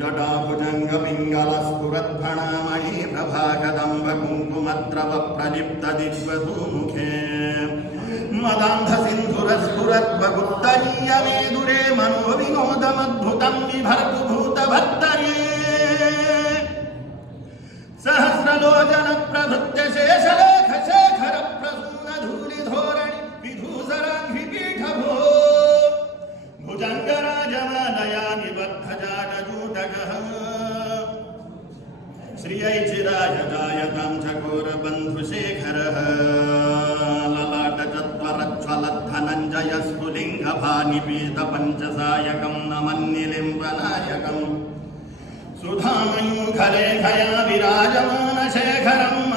जटाभुजंग पिंगल स्फुरत्फणामणि प्रभाकदंब कुंकुमद्रव प्रदीप्त दिग्वधूमुखे मदांध सिंधुर स्फुरद्वगुत्तरीय मेदुरे मनोविनोदमद्भुतं बिभर्तु भूतभत्तरे सहस्रलोचन प्रभृत्य शेषलेख शेखर प्रसून धूलि धोरणि विधूसराङ्घ्रिपीठभो भुजङ्गराजमालया निबद्धजाटजूटकः श्रियैचिराजदायतां चकोरबन्धुशेखरः ललाटचत्वरज्ज्वलद्धनञ्जय स्फुलिङ्गभानिपीतपञ्चसायकं नमन्निलिम्बनायकम् सुधामयूखलेखया विराजमानशेखरम्